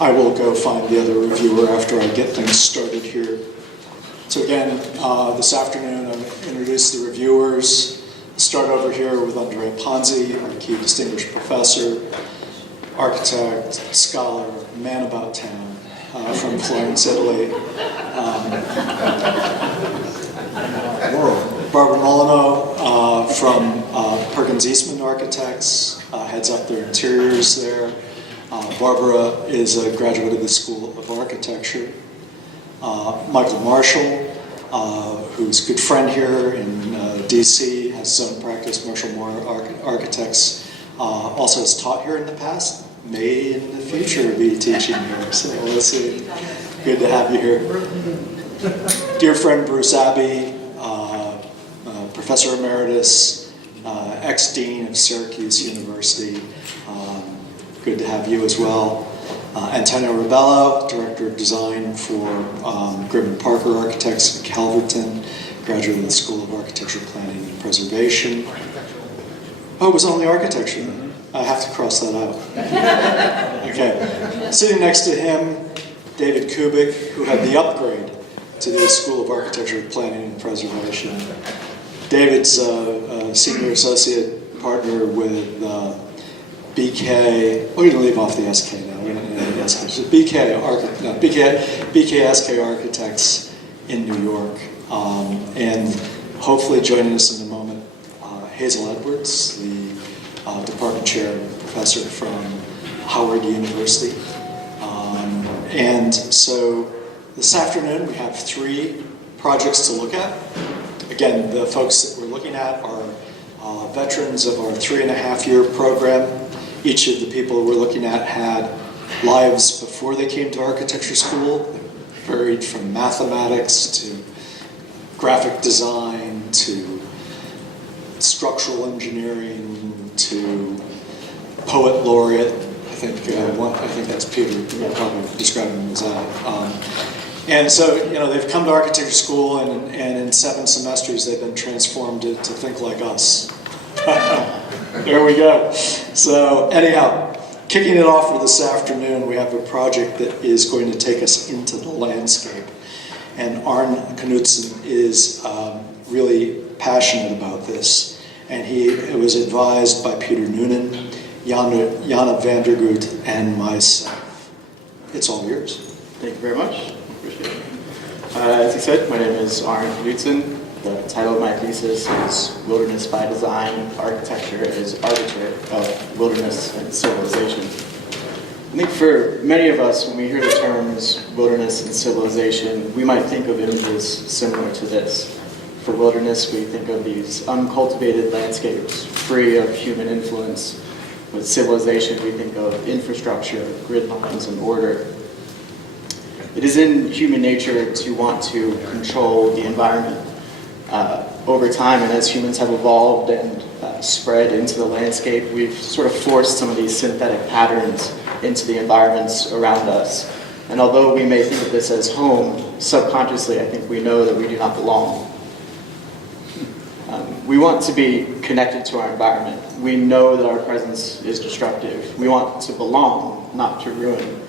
I will go find the other reviewer after I get things started here. So again, this afternoon I'll introduce the reviewers. Start over here with Andrea Ponzi, our key distinguished professor, architect, scholar, man about town, from Florence, Italy. Barbara Molyneux from Perkins Eastman Architects, heads up their interiors there. Barbara is a graduate of the School of Architecture. Michael Marshall, who's a good friend here in DC, has his own practice, Marshall Moore Architects, also has taught here in the past, may in the future be teaching here, so let's see. Good to have you here. Dear friend Bruce Abbey, Professor Emeritus, ex-dean of Syracuse University. Good to have you as well. Antonio Rebello, Director of Design for Grimm & Parker Architects in Calverton, graduate of the School of Architecture, Planning and Preservation. Oh, it was only architecture. I have to cross that out. Okay. Sitting next to him, David Kubik, who had the upgrade to the School of Architecture, Planning and Preservation. David's a senior associate partner with BK. Oh, you're gonna leave off the SK now. We're not gonna the SK. So BKSK Architects in New York, and hopefully joining us in a moment, Hazel Edwards, the department chair and professor from Howard University. And so this afternoon we have 3 projects to look at. Again, the folks that we're looking at are veterans of our 3.5-year program. Each of the people we're looking at had lives before they came to architecture school. They varied from mathematics to graphic design to structural engineering to poet laureate. I think that's Peter. You're probably describing him as that. And so, they've come to architecture school, and in 7 semesters, they've been transformed to think like us. There we go. So, anyhow, kicking it off for this afternoon, we have a project that is going to take us into the landscape. And Aren Knudsen is really passionate about this. And he was advised by Peter Noonan, Jana Vandergoot, and myself. It's all yours. Thank you very much. Appreciate it. As you said, my name is Aren Knudsen. The title of my thesis is Wilderness by Design, Architecture as Arbiter of Wilderness and Civilization. I think for many of us, when we hear the terms wilderness and civilization, we might think of images similar to this. For wilderness, we think of these uncultivated landscapes, free of human influence. With civilization, we think of infrastructure, grid lines, and order. It is in human nature to want to control the environment. Over time, and as humans have evolved and spread into the landscape, we've sort of forced some of these synthetic patterns into the environments around us. And although we may think of this as home, subconsciously I think we know that we do not belong. We want to be connected to our environment. We know that our presence is destructive. We want to belong, not to ruin.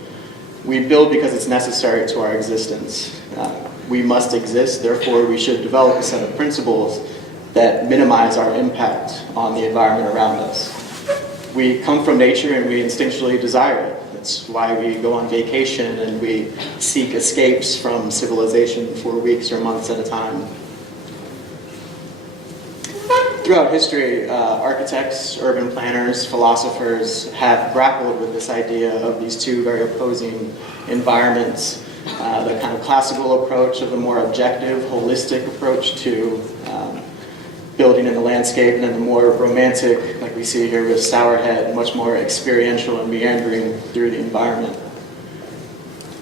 We build because it's necessary to our existence. We must exist, therefore we should develop a set of principles that minimize our impact on the environment around us. We come from nature and we instinctually desire it. That's why we go on vacation and we seek escapes from civilization for weeks or months at a time. Throughout history, architects, urban planners, philosophers have grappled with this idea of these 2 very opposing environments. The kind of classical approach of a more objective, holistic approach to building in the landscape, and then the more romantic, like we see here with Sourhead, much more experiential and meandering through the environment.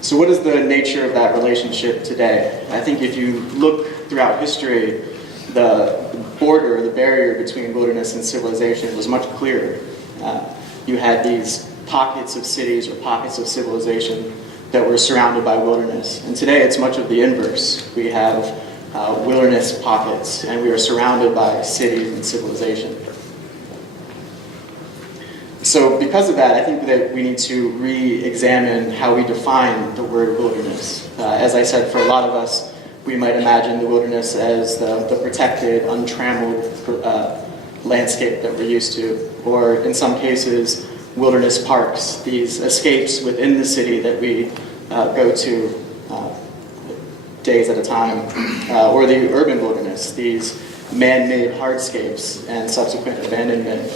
So what is the nature of that relationship today? I think if you look throughout history, the border, the barrier between wilderness and civilization was much clearer. You had these pockets of cities or pockets of civilization that were surrounded by wilderness. And today it's much of the inverse. We have wilderness pockets, and we are surrounded by cities and civilization. So because of that, I think that we need to re-examine how we define the word wilderness. As I said, for a lot of us, we might imagine the wilderness as the protected, untrammeled landscape that we're used to, or in some cases, wilderness parks, these escapes within the city that we go to days at a time, or the urban wilderness, these man-made hardscapes and subsequent abandonment.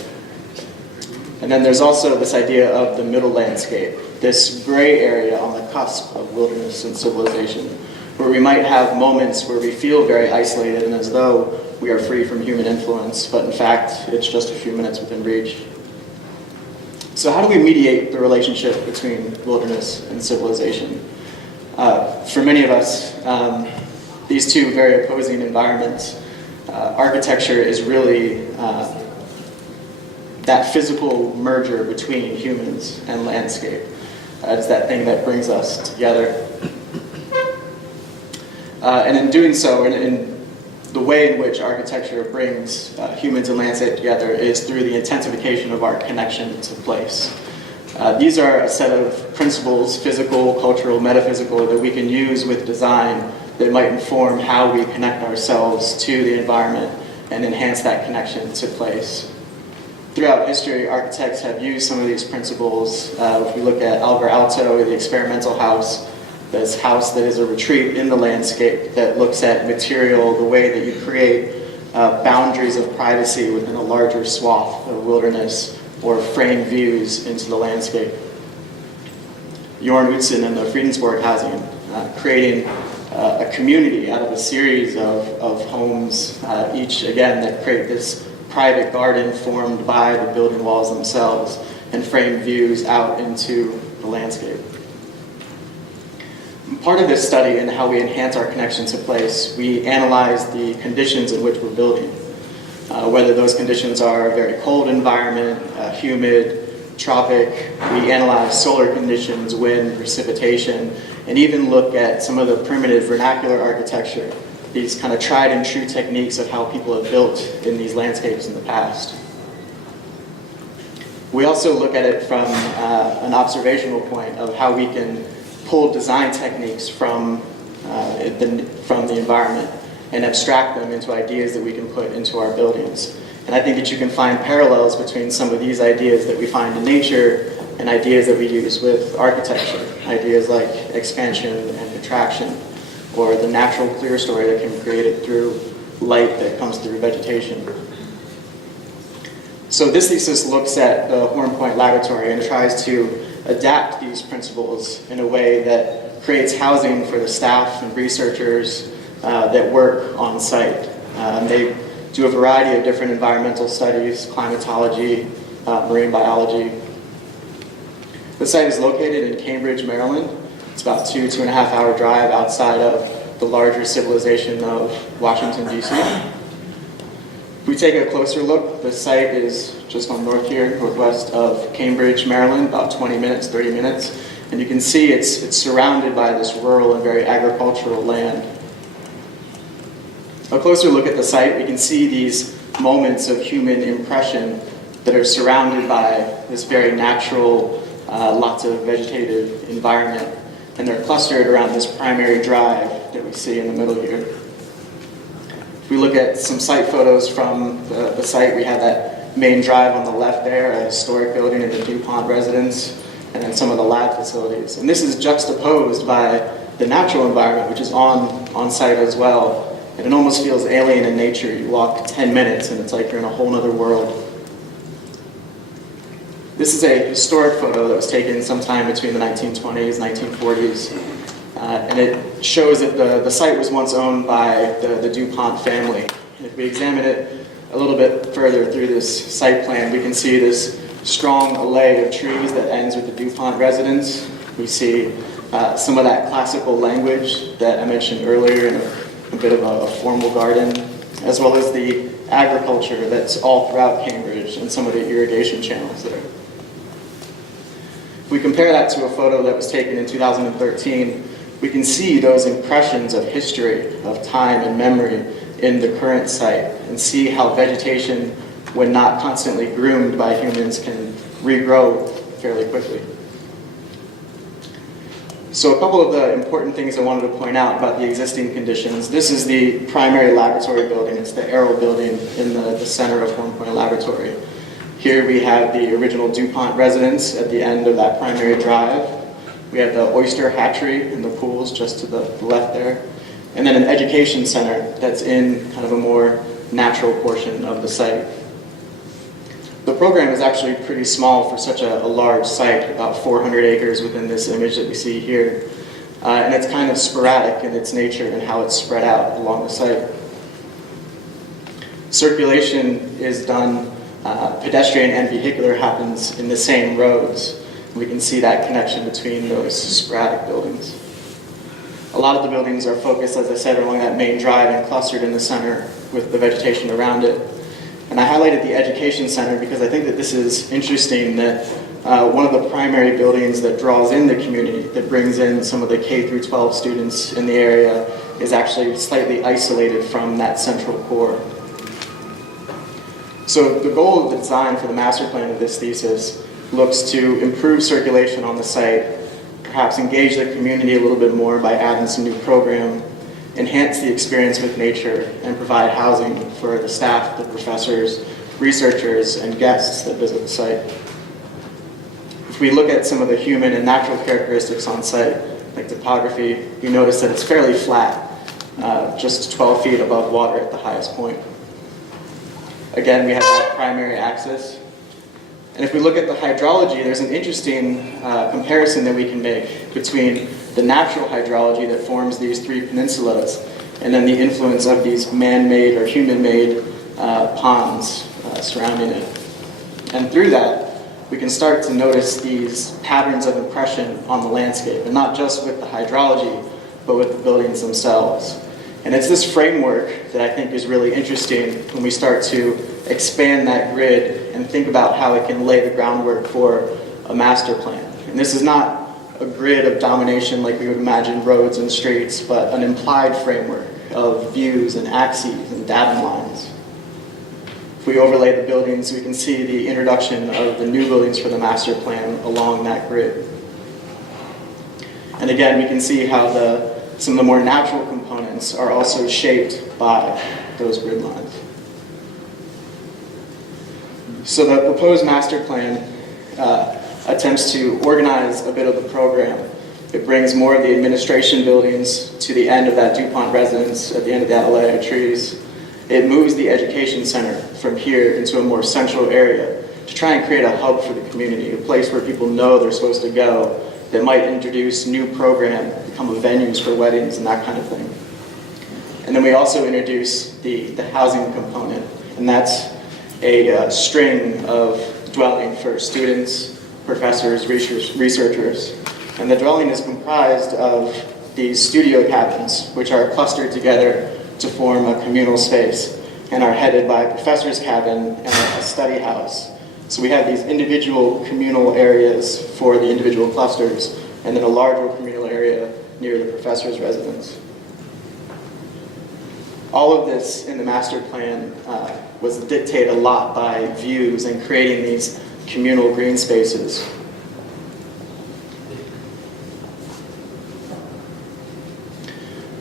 And then there's also this idea of the middle landscape, this gray area on the cusp of wilderness and civilization, where we might have moments where we feel very isolated and as though we are free from human influence, but in fact, it's just a few minutes within reach. So how do we mediate the relationship between wilderness and civilization? For many of us, these two very opposing environments, architecture is really that physical merger between humans and landscape. It's that thing that brings us together. And in doing so, in the way in which architecture brings humans and landscape together is through the intensification of our connection to place. These are a set of principles, physical, cultural, metaphysical, that we can use with design that might inform how we connect ourselves to the environment and enhance that connection to place. Throughout history, architects have used some of these principles. If we look at Alvar Aalto, the experimental house, this house that is a retreat in the landscape that looks at material, the way that you create boundaries of privacy within a larger swath of wilderness or frame views into the landscape. Aren Knudsen and the Friedensborg housing, creating a community out of a series of homes, each again that create this private garden formed by the building walls themselves and frame views out into the landscape. Part of this study and how we enhance our connection to place, we analyze the conditions in which we're building. Whether those conditions are a very cold environment, humid, tropic. We analyze solar conditions, wind, precipitation, and even look at some of the primitive vernacular architecture, these kind of tried and true techniques of how people have built in these landscapes in the past. We also look at it from an observational point of how we can pull design techniques from the environment and abstract them into ideas that we can put into our buildings. And I think that you can find parallels between some of these ideas that we find in nature and ideas that we use with architecture, ideas like expansion and contraction, or the natural clear story that can be created through light that comes through vegetation. So this thesis looks at the Horn Point Laboratory and tries to adapt these principles in a way that creates housing for the staff and researchers that work on site. They do a variety of different environmental studies, climatology, marine biology. The site is located in Cambridge, Maryland. It's about 2.5 hour drive outside of the larger civilization of Washington, D.C. If we take a closer look, the site is just on north here, northwest of Cambridge, Maryland, about 20 minutes, 30 minutes. And you can see it's surrounded by this rural and very agricultural land. A closer look at the site, we can see these moments of human impression that are surrounded by this very natural, lots of vegetative environment. And they're clustered around this primary drive that we see in the middle here. If we look at some site photos from the site, we have that main drive on the left there, a historic building in the DuPont residence, and then some of the lab facilities. And this is juxtaposed by the natural environment, which is on site as well. And it almost feels alien in nature. You walk 10 minutes and it's like you're in a whole other world. This is a historic photo that was taken sometime between the 1920s, 1940s. And it shows that the site was once owned by the DuPont family. And if we examine it a little bit further through this site plan, we can see this strong array of trees that ends with the DuPont residence. We see some of that classical language that I mentioned earlier in a bit of a formal garden, as well as the agriculture that's all throughout Cambridge and some of the irrigation channels there. If we compare that to a photo that was taken in 2013, we can see those impressions of history, of time and memory in the current site, and see how vegetation, when not constantly groomed by humans, can regrow fairly quickly. So a couple of the important things I wanted to point out about the existing conditions. This is the primary laboratory building. It's the Arrow building in the center of Horn Point Laboratory. Here we have the original DuPont residence at the end of that primary drive. We have the oyster hatchery and the pools just to the left there. And then an education center that's in kind of a more natural portion of the site. The program is actually pretty small for such a large site, about 400 acres within this image that we see here. And it's kind of sporadic in its nature and how it's spread out along the site. Circulation is done, pedestrian and vehicular happens in the same roads. We can see that connection between those sporadic buildings. A lot of the buildings are focused, as I said, along that main drive and clustered in the center with the vegetation around it. And I highlighted the education center because I think that this is interesting, that one of the primary buildings that draws in the community, that brings in some of the K through 12 students in the area, is actually slightly isolated from that central core. So the goal of the design for the master plan of this thesis looks to improve circulation on the site, perhaps engage the community a little bit more by adding some new program, enhance the experience with nature, and provide housing for the staff, the professors, researchers, and guests that visit the site. If we look at some of the human and natural characteristics on site, like topography, you notice that it's fairly flat, just 12 feet above water at the highest point. Again, we have that primary axis. And if we look at the hydrology, there's an interesting comparison that we can make between the natural hydrology that forms these three peninsulas and then the influence of these man-made or human-made ponds surrounding it. And through that, we can start to notice these patterns of impression on the landscape, and not just with the hydrology, but with the buildings themselves. And it's this framework that I think is really interesting when we start to expand that grid and think about how it can lay the groundwork for a master plan. And this is not a grid of domination like we would imagine roads and streets, but an implied framework of views and axes and datum lines. If we overlay the buildings, we can see the introduction of the new buildings for the master plan along that grid. And again, we can see how some of the more natural components are also shaped by those grid lines. So the proposed master plan attempts to organize a bit of the program. It brings more of the administration buildings to the end of that DuPont residence at the end of the Atalaya trees. It moves the education center from here into a more central area to try and create a hub for the community, a place where people know they're supposed to go, that might introduce new program, become venues for weddings and that kind of thing. And then we also introduce the housing component, and that's a string of dwelling for students, professors, researchers. And the dwelling is comprised of these studio cabins, which are clustered together to form a communal space, and are headed by a professor's cabin and a study house. So we have these individual communal areas for the individual clusters, and then a larger communal area near the professor's residence. All of this in the master plan was dictated a lot by views and creating these communal green spaces.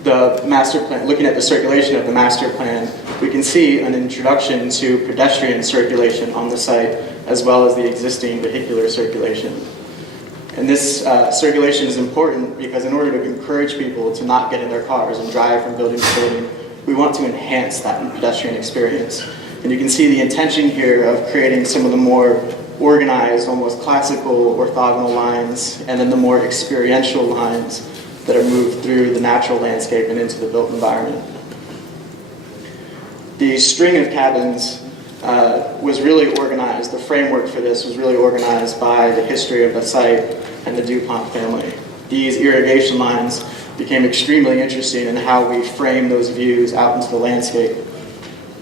The master plan, looking at the circulation of the master plan, we can see an introduction to pedestrian circulation on the site, as well as the existing vehicular circulation. And this circulation is important because in order to encourage people to not get in their cars and drive from building to building, we want to enhance that pedestrian experience. And you can see the intention here of creating some of the more organized, almost classical orthogonal lines, and then the more experiential lines that are moved through the natural landscape and into the built environment. The string of cabins was really organized, the framework for this was really organized by the history of the site and the DuPont family. These irrigation lines became extremely interesting in how we frame those views out into the landscape.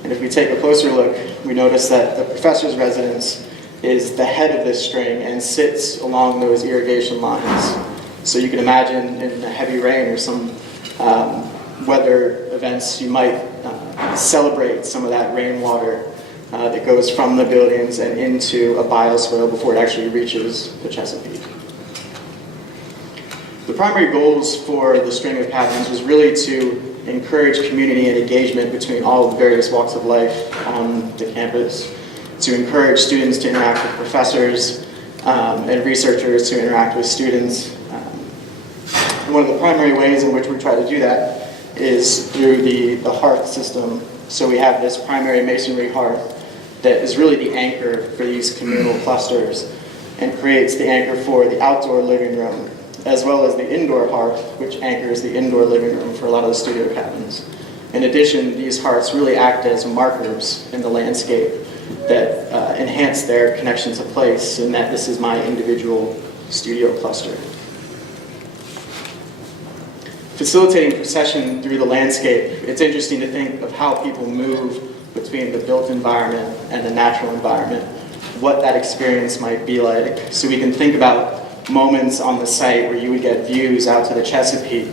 And if we take a closer look, we notice that the professor's residence is the head of this string and sits along those irrigation lines. So you can imagine in a heavy rain or some weather events, you might celebrate some of that rainwater that goes from the buildings and into a bioswale before it actually reaches the Chesapeake. The primary goals for the string of cabins was really to encourage community and engagement between all the various walks of life on the campus, to encourage students to interact with professors and researchers to interact with students. One of the primary ways in which we try to do that is through the hearth system. So we have this primary masonry hearth that is really the anchor for these communal clusters and creates the anchor for the outdoor living room, as well as the indoor hearth, which anchors the indoor living room for a lot of the studio cabins. In addition, these hearths really act as markers in the landscape that enhance their connection to place, in that this is my individual studio cluster. Facilitating procession through the landscape, it's interesting to think of how people move between the built environment and the natural environment, what that experience might be like. So we can think about moments on the site where you would get views out to the Chesapeake,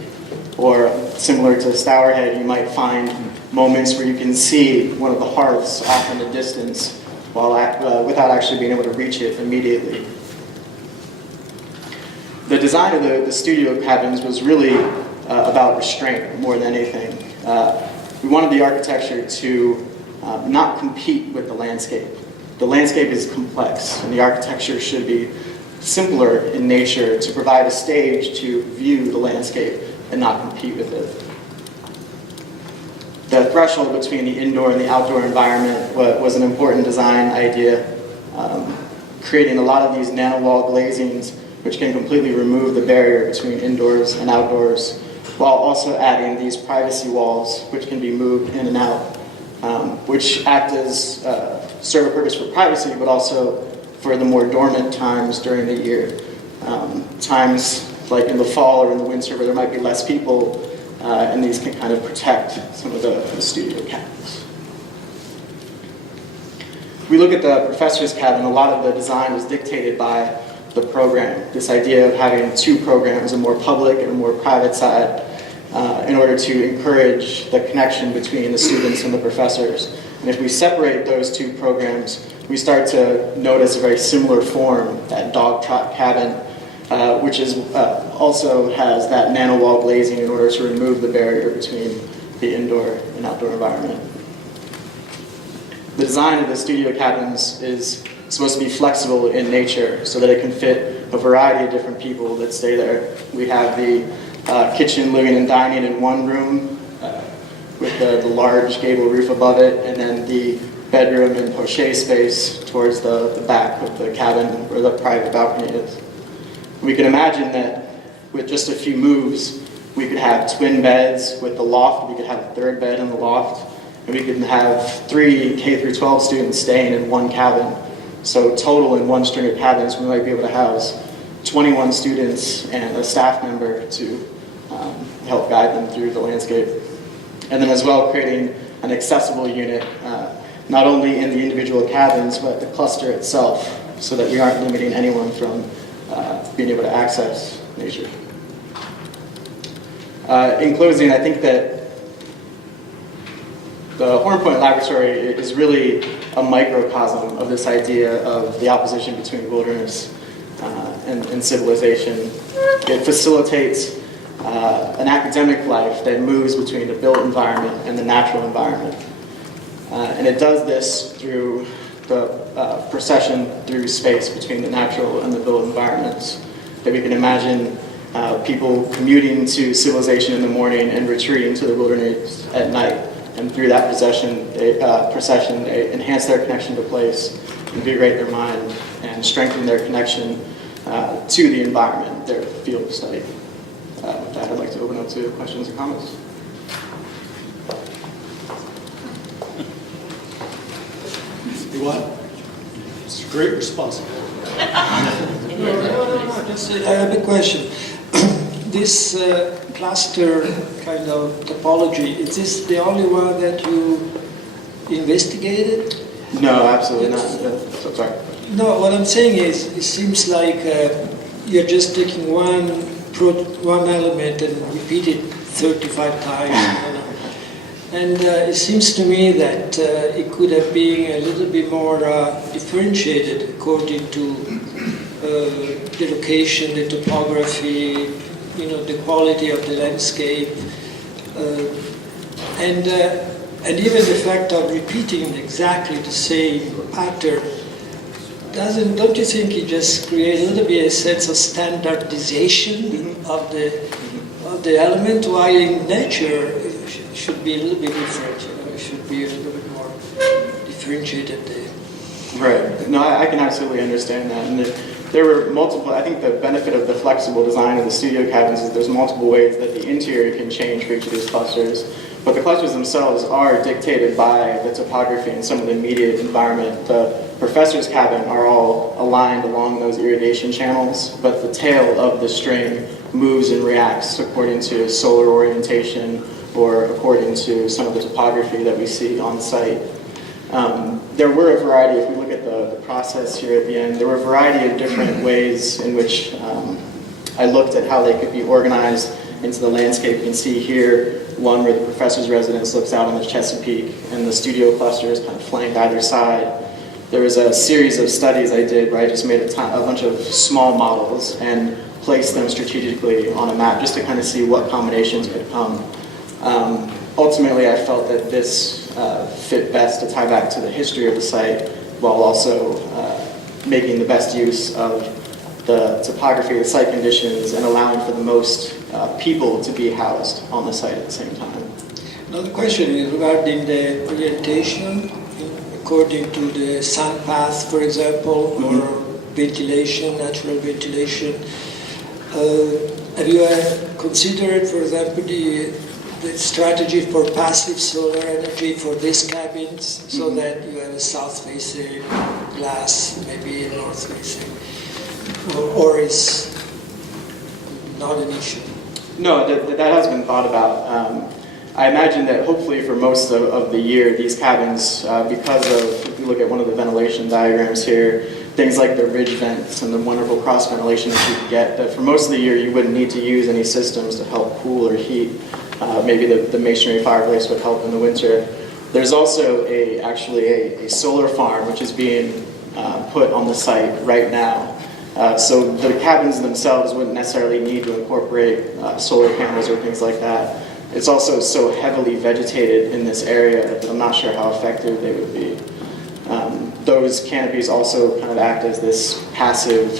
or similar to Stourhead, you might find moments where you can see one of the hearths off in the distance without actually being able to reach it immediately. The design of the studio cabins was really about restraint more than anything. We wanted the architecture to not compete with the landscape. The landscape is complex, and the architecture should be simpler in nature to provide a stage to view the landscape and not compete with it. The threshold between the indoor and the outdoor environment was an important design idea, creating a lot of these nanowall glazings which can completely remove the barrier between indoors and outdoors, while also adding these privacy walls which can be moved in and out, which act as serve a purpose for privacy, but also for the more dormant times during the year. Times like in the fall or in the winter where there might be less people, and these can kind of protect some of the studio cabins. If we look at the professor's cabin, a lot of the design was dictated by the program. This idea of having two programs, a more public and a more private side, in order to encourage the connection between the students and the professors. And if we separate those two programs, we start to notice a very similar form, that dog trot cabin, which is also has that nanowall glazing in order to remove the barrier between the indoor and outdoor environment. The design of the studio cabins is supposed to be flexible in nature so that it can fit a variety of different people that stay there. We have the kitchen, living, and dining in one room with the large gable roof above it, and then the bedroom and poche space towards the back of the cabin where the private balcony is. We can imagine that with just a few moves, we could have twin beds with the loft. We could have a third bed in the loft, and we could have 3 K through 12 students staying in one cabin. So total in one string of cabins, we might be able to house 21 students and a staff member to help guide them through the landscape. And then as well, creating an accessible unit, not only in the individual cabins, but the cluster itself, so that we aren't limiting anyone from being able to access nature. In closing, I think that the Horn Point Laboratory is really a microcosm of this idea of the opposition between wilderness and civilization. It facilitates an academic life that moves between the built environment and the natural environment. And it does this through the procession through space between the natural and the built environments. That we can imagine people commuting to civilization in the morning and retreating to the wilderness at night. And through that procession, they enhance their connection to place, invigorate their mind, and strengthen their connection to the environment, their field of study. With that, I'd like to open up to questions and comments. You what? It's a great responsibility. No. Just, I have a question. This cluster kind of topology, is this the only one that you investigated? No, absolutely not. So, sorry. No, what I'm saying is, it seems like you're just taking one element and repeat it 35 times. And it seems to me that it could have been a little bit more differentiated according to the location, the topography, the quality of the landscape, and even the fact of repeating exactly the same pattern don't you think it just creates a little bit a sense of standardization of the element, while in nature it should be a little bit different, it should be a little bit more differentiated. Right. No, I can absolutely understand that. And there were multiple, I think the benefit of the flexible design of the studio cabins is there's multiple ways that the interior can change for each of these clusters. But the clusters themselves are dictated by the topography and some of the immediate environment. The professor's cabin are all aligned along those irrigation channels, but the tail of the string moves and reacts according to solar orientation or according to some of the topography that we see on site. There were a variety, if we look at the process here at the end, there were a variety of different ways in which I looked at how they could be organized into the landscape. You can see here one where the professor's residence looks out on the Chesapeake and the studio cluster is kind of flanked either side. There was a series of studies I did where I just made a bunch of small models and placed them strategically on a map just to kind of see what combinations could come. Ultimately, I felt that this fit best to tie back to the history of the site while also making the best use of the topography, the site conditions, and allowing for the most people to be housed on the site at the same time. Another question is regarding the orientation, according to the sun path, for example, or ventilation, natural ventilation. Have you considered, for example, the strategy for passive solar energy for these cabins, so that you have a south-facing glass, maybe a north-facing, or is not an issue? No, that has been thought about. I imagine that hopefully for most of the year, these cabins, because of, if you look at one of the ventilation diagrams here, things like the ridge vents and the wonderful cross ventilation that you can get, that for most of the year you wouldn't need to use any systems to help cool or heat. Maybe the masonry fireplace would help in the winter. There's also actually a solar farm which is being put on the site right now. So the cabins themselves wouldn't necessarily need to incorporate solar panels or things like that. It's also so heavily vegetated in this area that I'm not sure how effective they would be. Those canopies also kind of act as this passive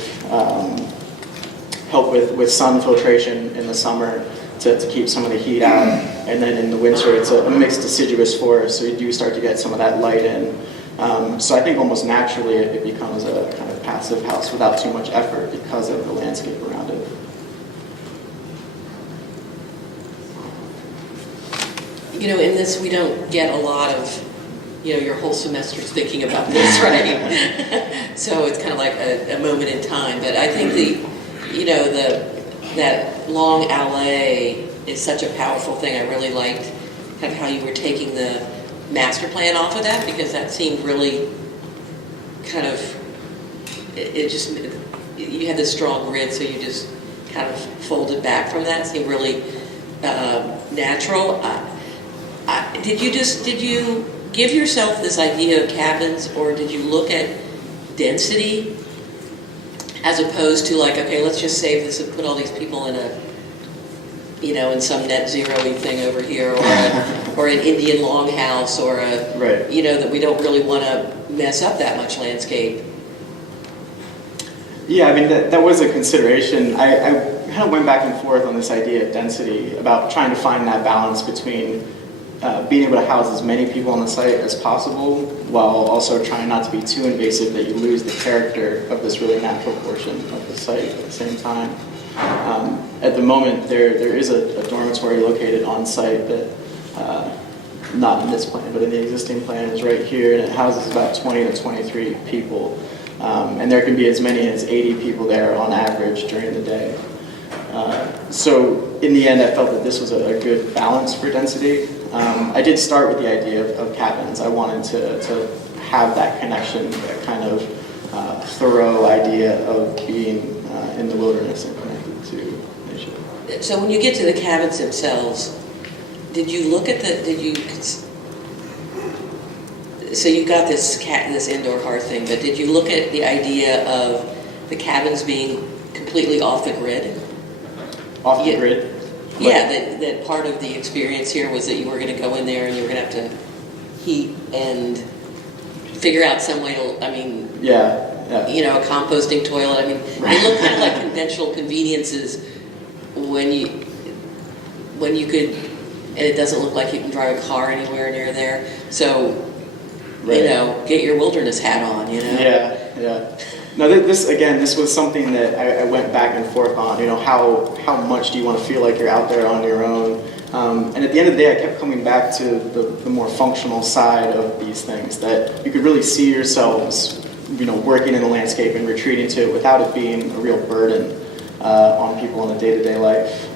help with sun filtration in the summer to keep some of the heat out. And then in the winter, it's a mixed deciduous forest, so you do start to get some of that light in. So I think almost naturally it becomes a kind of passive house without too much effort because of the landscape around it. In this we don't get a lot of, your whole semester's thinking about this, right? So it's kind of like a moment in time. But I think that long alley is such a powerful thing. I really liked kind of how you were taking the master plan off of that, because that seemed really kind of, you had this strong grid, so you just kind of folded back from that. It seemed really natural. Did you give yourself this idea of cabins, or did you look at density as opposed to like, okay, let's just save this and put all these people in in some net zero-y thing over here, or an Indian longhouse, or right. That we don't really want to mess up that much landscape? Yeah, I mean, that was a consideration. I kind of went back and forth on this idea of density, about trying to find that balance between being able to house as many people on the site as possible, while also trying not to be too invasive that you lose the character of this really natural portion of the site at the same time. At the moment, there is a dormitory located on site that, not in this plan, but in the existing plan, is right here, and it houses about 20 to 23 people. And there can be as many as 80 people there on average during the day. So in the end, I felt that this was a good balance for density. I did start with the idea of cabins. I wanted to have that connection, that kind of thorough idea of being in the wilderness and connected to nature. So when you get to the cabins themselves, did you look at so you got this indoor hearth thing, but did you look at the idea of the cabins being completely off the grid? Off the grid? Yeah, that part of the experience here was that you were going to go in there and you were going to have to heat and figure out some way to, Yeah. a composting toilet. They look kind of like conventional conveniences when you could, and it doesn't look like you can drive a car anywhere near there. So, Right. get your wilderness hat on, Yeah. No, this was something that I went back and forth on. How much do you want to feel like you're out there on your own? And at the end of the day, I kept coming back to the more functional side of these things, that you could really see yourselves, working in the landscape and retreating to it without it being a real burden on people in a day-to-day life.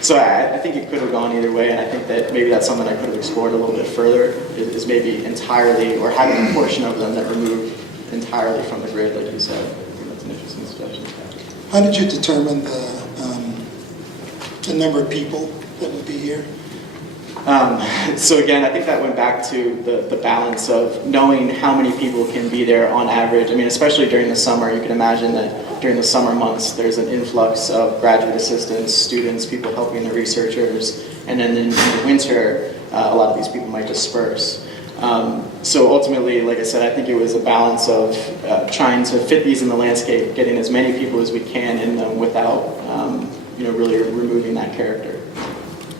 So I think it could have gone either way, and I think that maybe that's something I could have explored a little bit further, is maybe entirely, or having a portion of them that remove entirely from the grid, like you said. I think that's an interesting suggestion. How did you determine the number of people that would be here? So again, I think that went back to the balance of knowing how many people can be there on average. Especially during the summer, you can imagine that during the summer months, there's an influx of graduate assistants, students, people helping the researchers, and then in the winter, a lot of these people might disperse. So ultimately, like I said, I think it was a balance of trying to fit these in the landscape, getting as many people as we can in them without, really removing that character.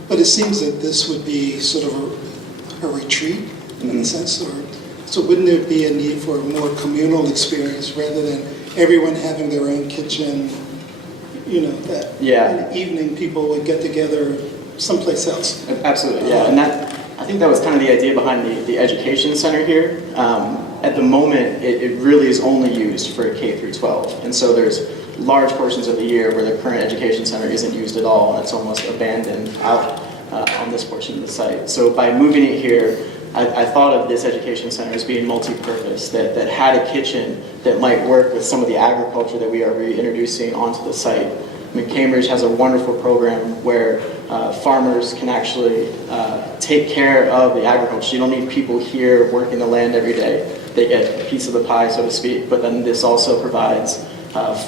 But it seems that this would be sort of a retreat in a sense, so wouldn't there be a need for a more communal experience rather than everyone having their own kitchen? That in the evening people would get together someplace else. Absolutely, yeah, and I think that was kind of the idea behind the education center here. At the moment, it really is only used for K through 12, and so there's large portions of the year where the current education center isn't used at all, and it's almost abandoned out on this portion of the site. So by moving it here, I thought of this education center as being multi-purpose, that had a kitchen that might work with some of the agriculture that we are reintroducing onto the site. Cambridge has a wonderful program where farmers can actually take care of the agriculture. You don't need people here working the land every day. They get a piece of the pie, so to speak, but then this also provides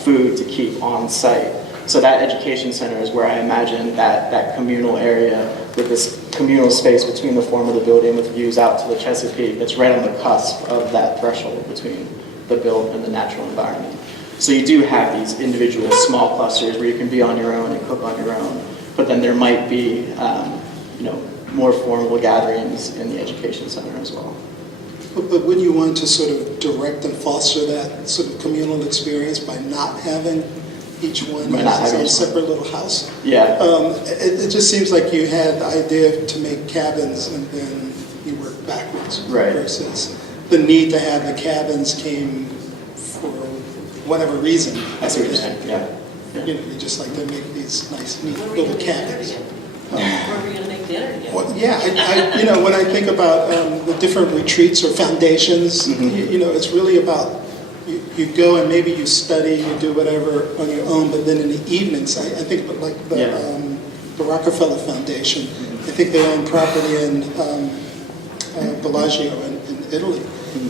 food to keep on site. So that education center is where I imagine that communal area with this communal space between the form of the building with views out to the Chesapeake that's right on the cusp of that threshold between the built and the natural environment. So you do have these individual small clusters where you can be on your own and cook on your own, but then there might be more formal gatherings in the education center as well. But wouldn't you want to sort of direct and foster that sort of communal experience by not having each one as its own separate little house? Yeah. It just seems like you had the idea to make cabins and then you work backwards. Right. Versus the need to have the cabins came for whatever reason. I see what you're saying, yeah. You just like to make these nice, neat little cabins. Where are we going to make dinner again? Well, yeah, when I think about the different retreats or foundations, it's really about you go and maybe you study, you do whatever on your own, but then in the evenings, I think like the Rockefeller Foundation, I think they own property in Bellagio in Italy,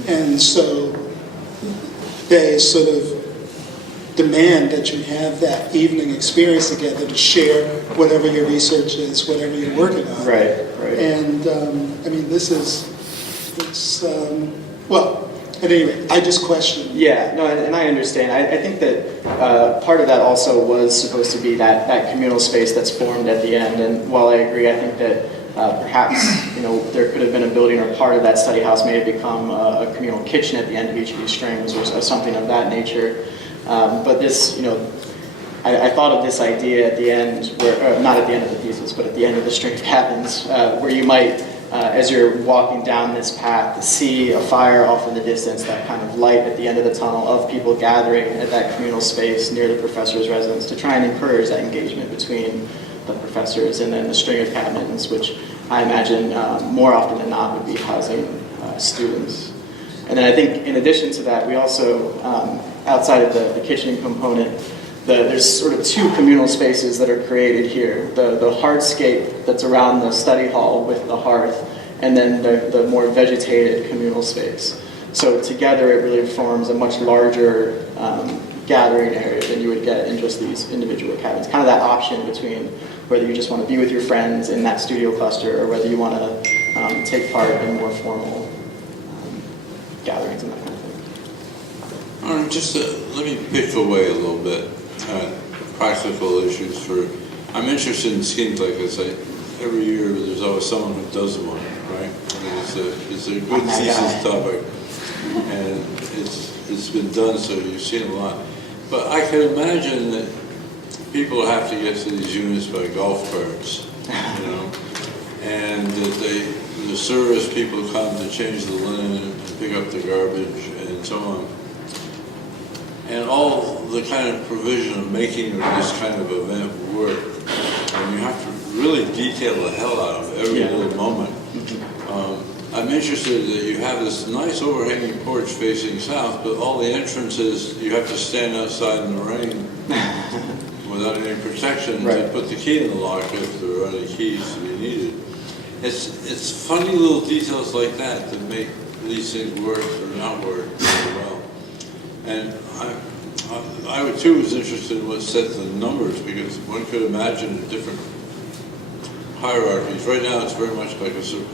and so they sort of demand that you have that evening experience together to share whatever your research is, whatever you're working on. Right. And well, at any rate, I just question. Yeah, no, and I understand. I think that part of that also was supposed to be that communal space that's formed at the end. And while I agree, I think that perhaps there could have been a building or part of that study house may have become a communal kitchen at the end of each of these strings or something of that nature. But this, I thought of this idea at the end, where not at the end of the thesis, but at the end of the string of cabins, where you might, as you're walking down this path, see a fire off in the distance, that kind of light at the end of the tunnel of people gathering at that communal space near the professor's residence to try and encourage that engagement between the professors, and then the string of cabins, which I imagine more often than not would be housing students. And then I think in addition to that, we also, outside of the kitchen component, there's sort of two communal spaces that are created here. The hardscape that's around the study hall with the hearth, and then the more vegetated communal space. So together it really forms a much larger gathering area than you would get in just these individual cabins. Kind of that option between whether you just want to be with your friends in that studio cluster or whether you want to take part in more formal gatherings and that kind of thing. All right, just let me pick away a little bit at practical issues. I'm interested in schemes like this. Every year there's always someone who does one, right? I mean, it's a good thesis topic, and it's been done, so you've seen a lot. But I can imagine that people have to get to these units by golf carts, you know, and that the service people come to change the linen and pick up the garbage and so on. And all the kind of provision of making this kind of event work. And you have to really detail the hell out of every little moment. I'm interested that you have this nice overhanging porch facing south, but all the entrances, you have to stand outside in the rain without any protection to put the key in the lock if there are any keys to be needed. It's funny little details like that that make these things work or not work very well. And I too was interested in what set the numbers, because one could imagine different hierarchies. Right now it's very much like you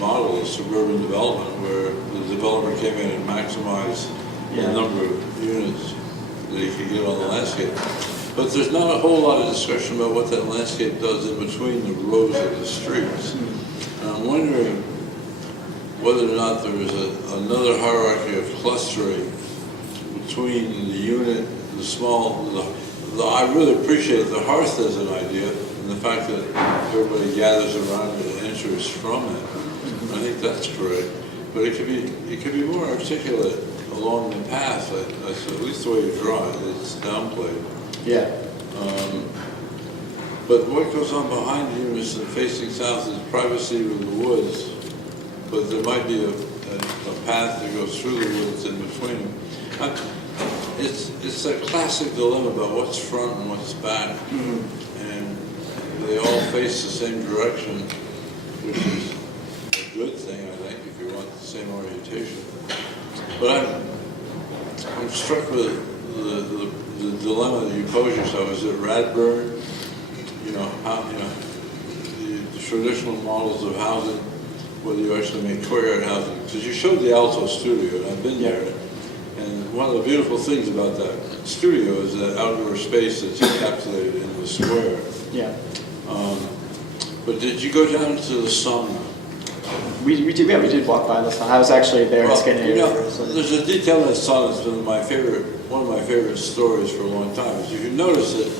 model a suburban development where the developer came in and maximized the number of units that he could get on the landscape. But there's not a whole lot of discussion about what that landscape does in between the rows of the streets. And I'm wondering whether or not there is another hierarchy of clustering between the unit, the small, I really appreciate the hearth as an idea, and the fact that everybody gathers around it and enters from it. I think that's great. But it could be more articulate along the path. That's at least the way you draw it. It's downplayed. Yeah. But what goes on behind the units and facing south is privacy with the woods. But there might be a path that goes through the woods in between them. It's a classic dilemma about what's front and what's back. And they all face the same direction, which is a good thing, I think, if you want the same orientation. But I'm struck with the dilemma that you pose yourself. Is it Radburn? The traditional models of housing, whether you actually make courtyard housing. Because you showed the Alto studio, and I've been there. And one of the beautiful things about that studio is that outdoor space that's encapsulated in the square. Yeah. But did you go down to the sauna? We did walk by the sauna. I was actually there in Scandinavia. There's a detail in that sauna that's been one of my favorite stories for a long time. Is if you notice that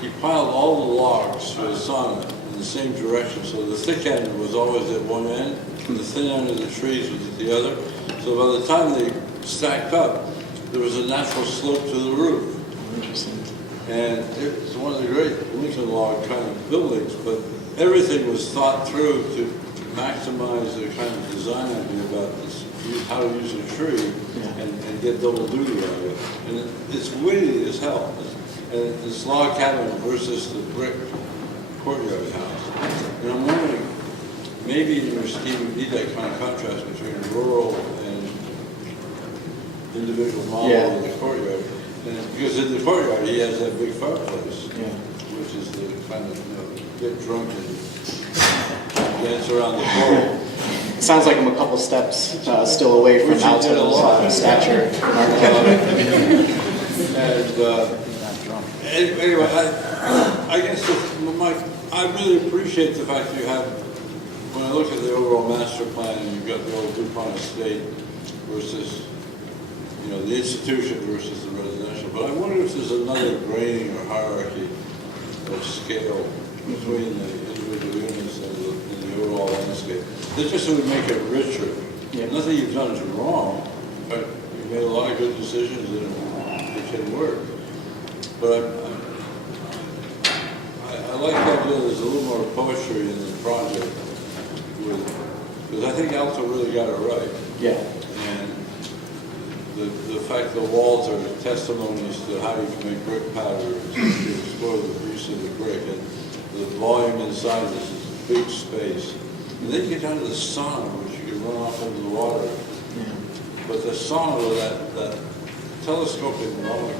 he piled all the logs for the sauna in the same direction, so the thick end was always at one end, and the thin end of the trees was at the other. So by the time they stacked up, there was a natural slope to the roof. Interesting. And it's one of the great Lincoln log kind of buildings, but everything was thought through to maximize the kind of design idea about this, how to use a tree and get double duty out of it. And it's witty as hell. And this log cabin versus the brick courtyard house. And I'm wondering, maybe in your scheme you need that kind of contrast between rural and individual model in the courtyard. And because in the courtyard he has that big fireplace, which is the kind of get drunk and dance around the floor. It sounds like I'm a couple steps still away from Alto's stature. And anyway, I guess I really appreciate the fact that you have, when I look at the overall master plan and you've got the old DuPont estate versus, the institution versus the residential. But I wonder if there's another grading or hierarchy of scale between the individual units and the overall landscape. That just would make it richer. Nothing you've done is wrong, but you've made a lot of good decisions and it can work. But I like the idea there's a little more poetry in the project, because I think Alto really got it right. Yeah. And the fact the walls are testimonies to how you can make brick powders, to explore the use of the brick, and the volume inside this is a big space. And then you get down to the sauna, which you can run off into the water. But the sauna with that telescopic lung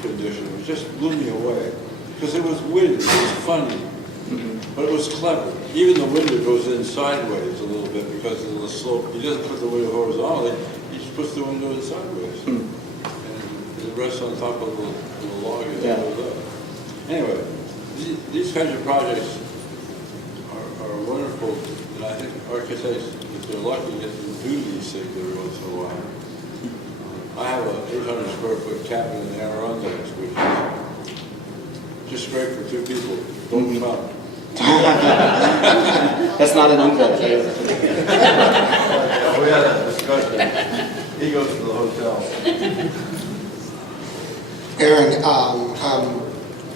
condition just blew me away. Because it was windy, it was funny, but it was clever. Even the window goes in sideways a little bit because of the slope. He doesn't put the window horizontally, he just puts the window in sideways. And it rests on top of the log as it goes up. Anyway, these kinds of projects are wonderful, and I think architects, if they're lucky, get to do these things every once in a while. I have a 800 square foot cabin in the Adirondacks, which is just great for 2 people. Don't come. That's not an invite. We had a discussion. He goes to the hotel. Aaron,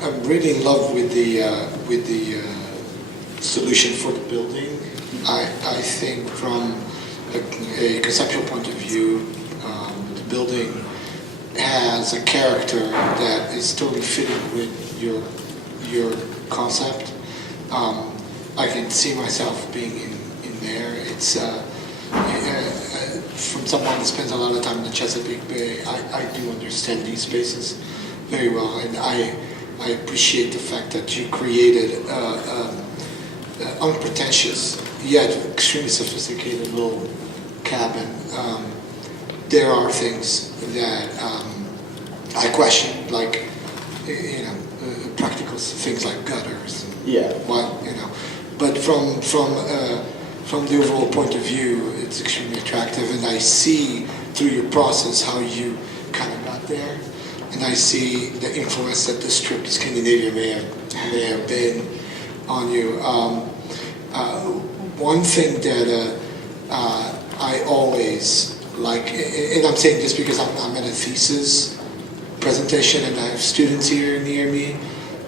I'm really in love with the solution for the building. I think from a conceptual point of view, the building has a character that is totally fitting with your concept. I can see myself being in there. It's from someone that spends a lot of time in the Chesapeake Bay. I do understand these spaces very well, and I appreciate the fact that you created unpretentious yet extremely sophisticated little cabin. There are things that I question, like practical things like gutters. But from the overall point of view, it's extremely attractive, and I see through your process how you kind of got there, and I see the influence that this trip to Scandinavia may have been on you. One thing that I always like, and I'm saying this because I'm at a thesis presentation and I have students here near me,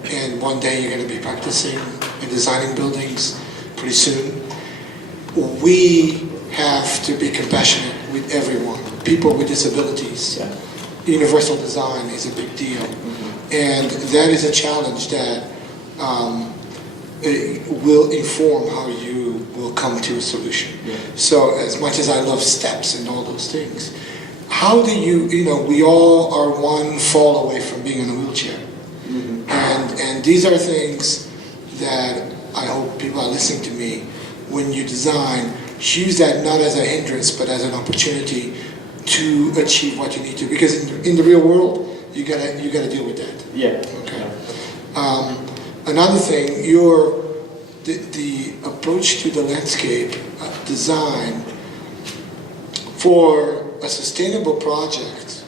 and one day you're going to be practicing and designing buildings pretty soon. We have to be compassionate with everyone, people with disabilities. Yeah. Universal design is a big deal, and that is a challenge that it will inform how you will come to a solution. Yeah. So as much as I love steps and all those things, how do you we all are one fall away from being in a wheelchair. And these are things that I hope people are listening to me. When you design, use that not as a hindrance, but as an opportunity to achieve what you need to. Because in the real world, you gotta deal with that. Yeah. Okay. Another thing, the approach to the landscape design for a sustainable project.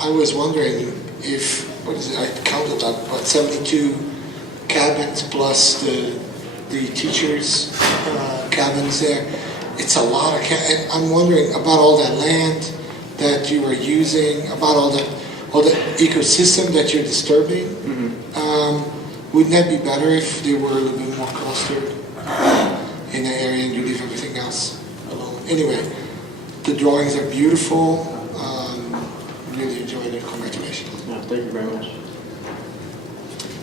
I was wondering if I counted about 72 cabins plus the teachers' cabins there. It's a lot of and I'm wondering about all that land that you are using, about all the ecosystem that you're disturbing. Wouldn't that be better if they were a little bit more clustered in the area and you leave everything else alone? Anyway, the drawings are beautiful. Really enjoyed it. Congratulations. No, thank you very much.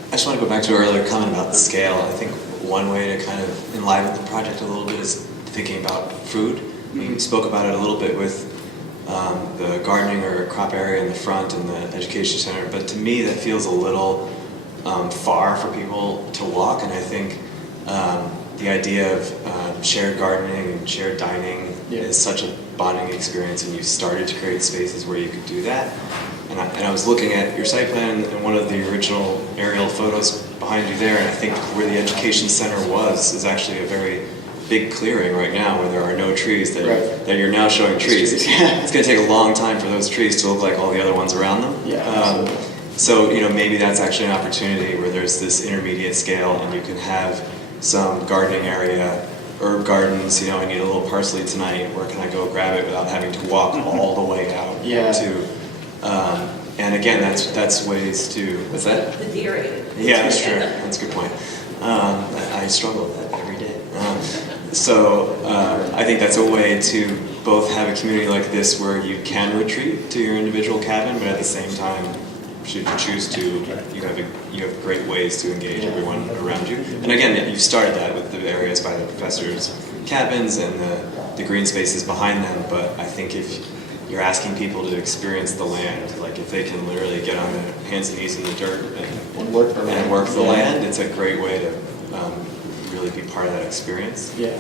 I just want to go back to an earlier comment about the scale. I think one way to kind of enliven the project a little bit is thinking about food. I mean, you spoke about it a little bit with the gardening or crop area in the front and the education center, but to me that feels a little far for people to walk, and I think the idea of shared gardening and shared dining is such a bonding experience, and you started to create spaces where you could do that. And I was looking at your site plan and one of the original aerial photos behind you there, and I think where the education center was is actually a very big clearing right now where there are no trees that you're now showing trees. It's going to take a long time for those trees to look like all the other ones around them. So maybe that's actually an opportunity where there's this intermediate scale and you can have some gardening area, herb gardens, I need a little parsley tonight, where can I go grab it without having to walk all the way out to, and again, that's ways to, what's that? The deer area. Yeah, that's true, that's a good point. I struggle with that every day. So I think that's a way to both have a community like this where you can retreat to your individual cabin, but at the same time, should you choose to, you have great ways to engage everyone around you. And again, you've started that with the areas by the professors' cabins and the green spaces behind them, but I think if you're asking people to experience the land, like if they can literally get on their hands and knees in the dirt And work the land. land, it's a great way to really be part of that experience. Yeah.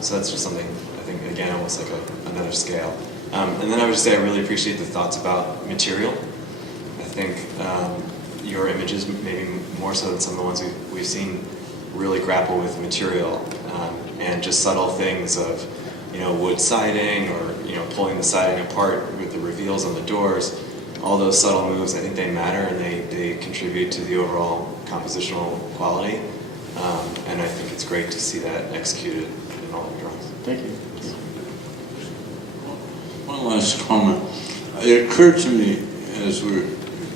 So that's just something, I think, again, almost like another scale. And then I would just say I really appreciate the thoughts about material. I think your images, maybe more so than some of the ones we've seen, really grapple with material and just subtle things of, wood siding or, pulling the siding apart with the reveals on the doors. All those subtle moves, I think they matter and they contribute to the overall compositional quality. And I think it's great to see that executed in all the drawings. Thank you. One last comment. It occurred to me as we were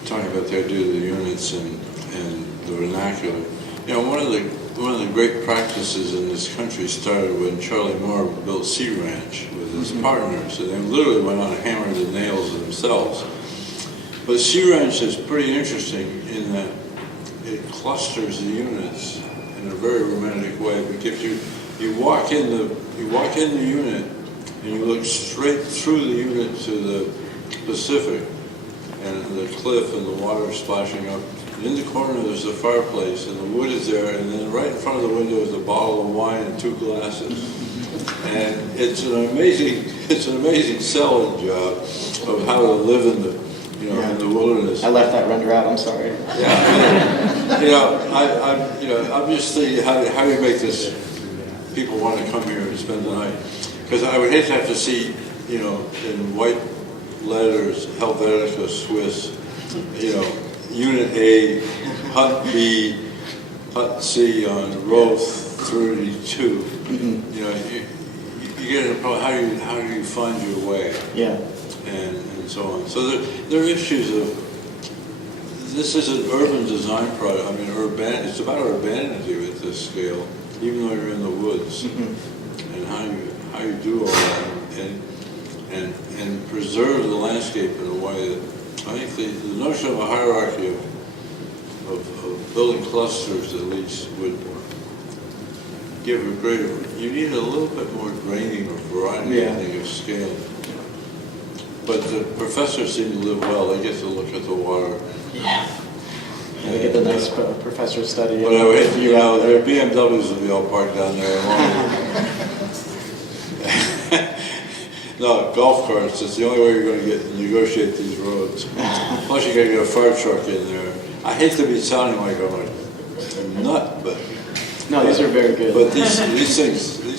talking about the idea of the units and the vernacular. One of the great practices in this country started when Charlie Moore built Sea Ranch with his partners, and they literally went on and hammered the nails themselves. But Sea Ranch is pretty interesting in that it clusters the units in a very romantic way. Because you walk in the unit and you look straight through the unit to the Pacific and the cliff and the water splashing up. And in the corner there's a fireplace and the wood is there, and then right in front of the window is a bottle of wine and 2 glasses. And it's an amazing selling job of how to live in the in the wilderness. I left that render out. I'm sorry. I'm just thinking how do you make this people want to come here and spend the night? Because I would hate to have to see, in white letters, Helvetica Swiss, Unit A, Hut B, Hut C on row 32. Mm-hmm. You get a problem. How do you find your way? Yeah. And so on. So there are issues of, this is an urban design project. I mean, it's about urbanity at this scale, even though you're in the woods. Mm-hmm. And how you do all that and preserve the landscape in a way that, I think the notion of a hierarchy of building clusters at least would give a greater, you need a little bit more graining or variety, I think, of scale. But the professors seem to live well. They get to look at the water. Yeah. They get the nice professor study. But I would hate, their BMWs will be all parked down there. No, golf carts. It's the only way you're going to negotiate these roads. Plus, you got to get a fire truck in there. I hate to be sounding like I'm a nut, but no, these are very good. But these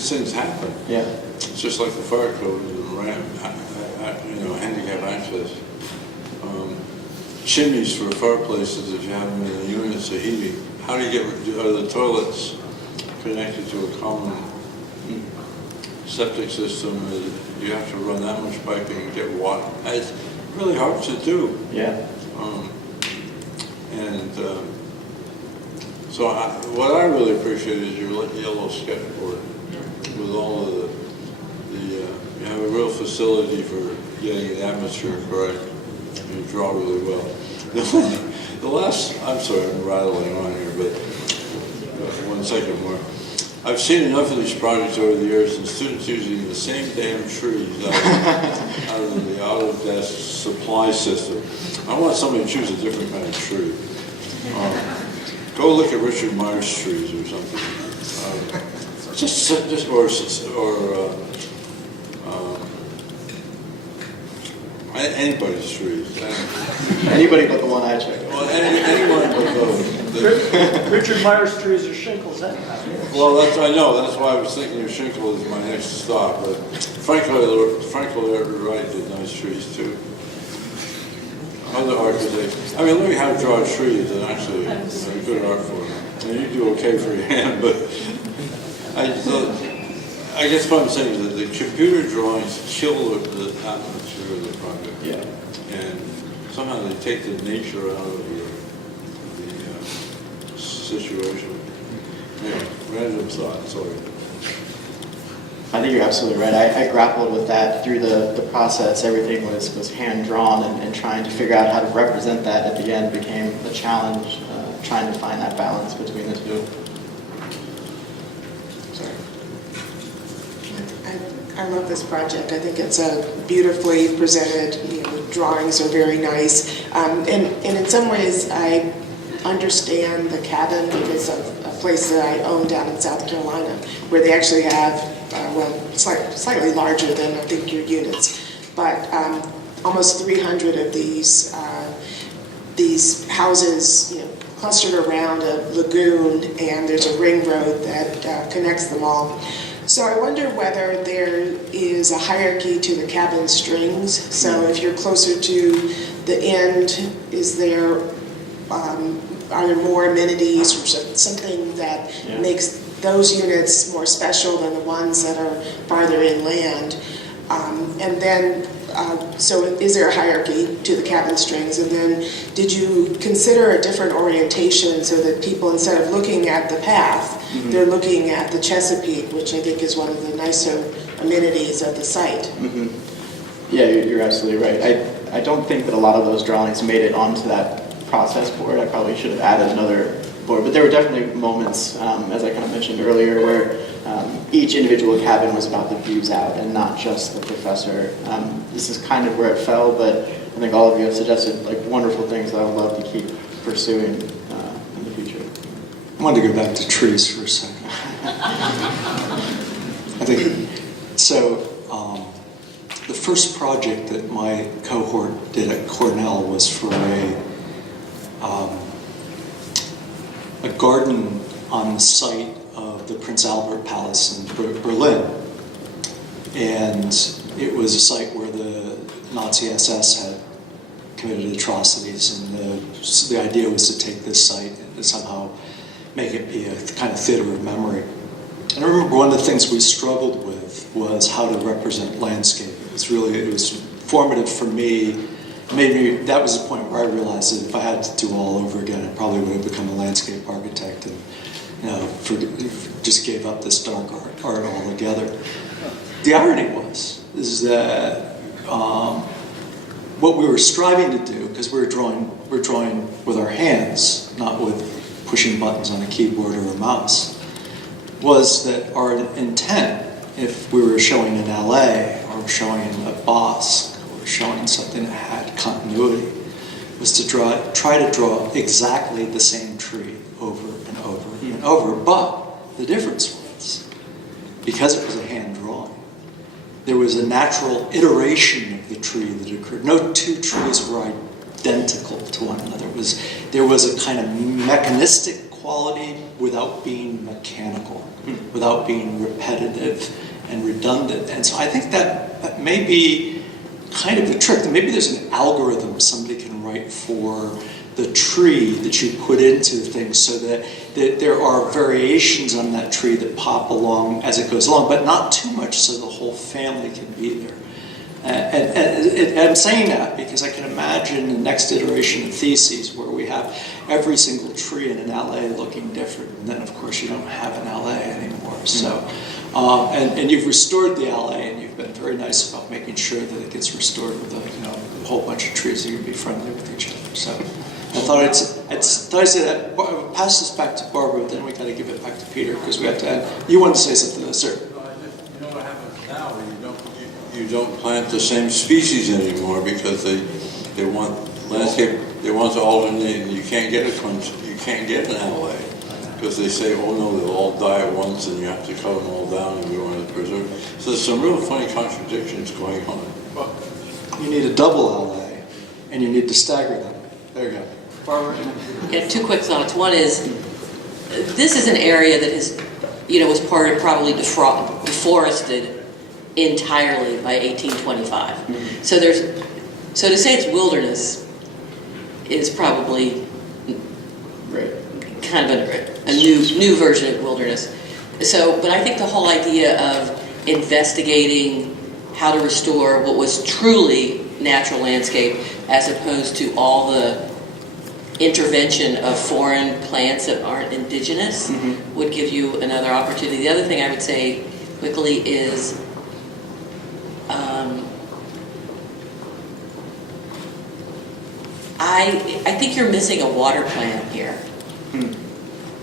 things happen. Yeah. It's just like the fire code and ramp, handicap access. Chimneys for fireplaces, if you have them in the units of heating. How do you are the toilets connected to a common septic system? You have to run that much piping and get water. It's really hard to do. Yeah. So what I really appreciate is your yellow sketchboard with all of you have a real facility for getting the atmosphere correct. You draw really well. I'm sorry, I'm rattling on here, but 1 second more. I've seen enough of these projects over the years, and students using the same damn trees out of the Autodesk supply system. I want somebody to choose a different kind of tree. Go look at Richard Myers trees or something. Anybody's trees. Anybody but the one I checked. Well, anyone but those. Richard Myers trees are shingles. Well, I know. That's why I was thinking of Shingle as my next stop. But Frank Lloyd Wright did nice trees too. Other architects. I mean, learning how to draw trees is actually a good art form. And you do okay for your hand, but I guess what I'm saying is that the computer drawings kill the atmosphere of the project. Yeah. And somehow they take the nature out of the situation. Anyway, random thought, sorry. I think you're absolutely right. I grappled with that through the process. Everything was hand-drawn, and trying to figure out how to represent that at the end became a challenge, trying to find that balance between the two. Sorry. I love this project. I think it's a beautifully presented. The drawings are very nice, and in some ways I understand the cabin because of a place that I own down in South Carolina, where they actually have slightly larger than I think your units, but almost 300 of these houses, clustered around a lagoon, and there's a ring road that connects them all. So I wonder whether there is a hierarchy to the cabin strings. So if you're closer to the end, are there more amenities or something that makes those units more special than the ones that are farther inland? And then, so is there a hierarchy to the cabin strings? And then did you consider a different orientation so that people, instead of looking at the path, they're looking at the Chesapeake, which I think is one of the nicer amenities of the site? Yeah, you're absolutely right. I don't think that a lot of those drawings made it onto that process board. I probably should have added another board, but there were definitely moments, as I kind of mentioned earlier, where each individual cabin was about the views out and not just the professor. This is kind of where it fell, but I think all of you have suggested wonderful things that I would love to keep pursuing in the future. I wanted to go back to trees for a second. I think, so the first project that my cohort did at Cornell was for a garden on the site of the Prince Albert Palace in Berlin. And it was a site where the Nazi SS had committed atrocities, and the idea was to take this site and somehow make it be a kind of theater of memory. And I remember one of the things we struggled with was how to represent landscape. It was formative for me. That was the point where I realized that if I had to do all over again, I probably would have become a landscape architect and just gave up this dark art altogether. The irony is that what we were striving to do, because we're drawing with our hands, not with pushing buttons on a keyboard or a mouse, was that our intent, if we were showing in LA or showing in a Bosque or showing something that had continuity, was to try to draw exactly the same tree over and over and over. But the difference was, because it was a hand drawing, there was a natural iteration of the tree that occurred. No two trees were identical to one another. There was a kind of mechanistic quality without being mechanical, without being repetitive and redundant. And so I think that may be kind of the trick. Maybe there's an algorithm somebody can write for the tree that you put into things, so that there are variations on that tree that pop along as it goes along, but not too much so the whole family can be there. And I'm saying that because I can imagine the next iteration of Theses where we have every single tree in an LA looking different, and then of course you don't have an LA anymore. So, and you've restored the LA, and you've been very nice about making sure that it gets restored with a whole bunch of trees that can be friendly with each other. So, I thought I'd say that. I'll pass this back to Barbara, but then we got to give it back to Peter because we have to end. You wanted to say something, sir? You know what happens now? You don't plant the same species anymore because they want landscape. They want to alternate, and you can't get an LA because they say, oh no, they'll all die at once, and you have to cut them all down, and we want to preserve. So there's some real funny contradictions going on. You need a double LA, and you need to stagger them. There you go. Barbara? Yeah, two quick thoughts. One is, this is an area that is, was probably deforested entirely by 1825. So to say it's wilderness is probably kind of a new version of wilderness. So, but I think the whole idea of investigating how to restore what was truly natural landscape, as opposed to all the intervention of foreign plants that aren't indigenous, would give you another opportunity. The other thing I would say quickly is I think you're missing a water plan here.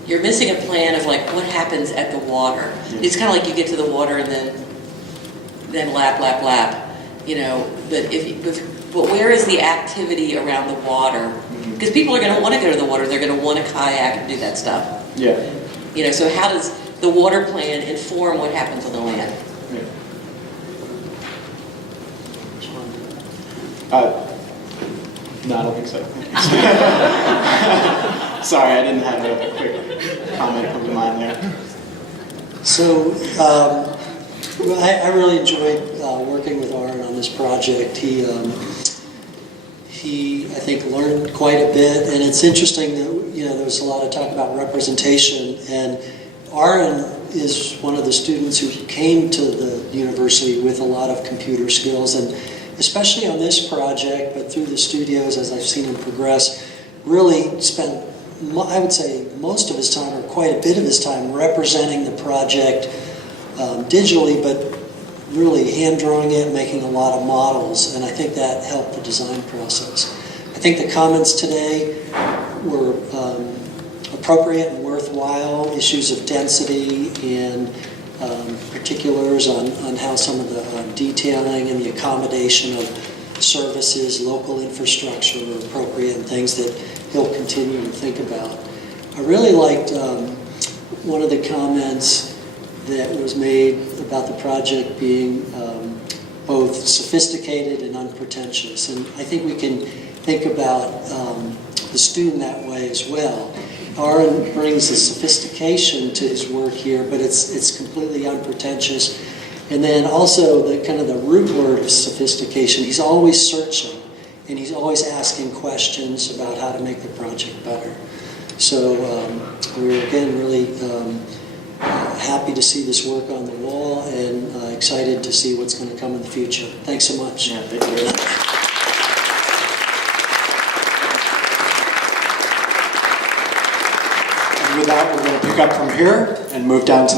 You're missing a plan of like what happens at the water. It's kind of like you get to the water and then lap, lap, lap, you know. But but where is the activity around the water? Because people are going to want to go to the water. They're going to want to kayak and do that stuff. Yeah. You know. So how does the water plan inform what happens on the land? No, I don't think so. Sorry, I didn't have a quick comment come to mind there. So, I really enjoyed working with Aren on this project. He, I think, learned quite a bit, and it's interesting that, you know, there was a lot of talk about representation, and Aren is one of the students who came to the university with a lot of computer skills, and especially on this project, but through the studios as I've seen him progress, really spent, I would say, most of his time, or quite a bit of his time, representing the project digitally, but really hand drawing it, making a lot of models, and I think that helped the design process. I think the comments today were appropriate and worthwhile, issues of density and particulars on how some of the detailing and the accommodation of services, local infrastructure are appropriate, and things that he'll continue to think about. I really liked one of the comments that was made about the project being both sophisticated and unpretentious, and I think we can think about the student that way as well. Aren brings a sophistication to his work here, but it's completely unpretentious. And then also the kind of the root word of sophistication, he's always searching, and he's always asking questions about how to make the project better. So we're again really happy to see this work on the wall, and excited to see what's going to come in the future. Thanks so much. Yeah, thank you. With that, we're going to pick up from here and move down to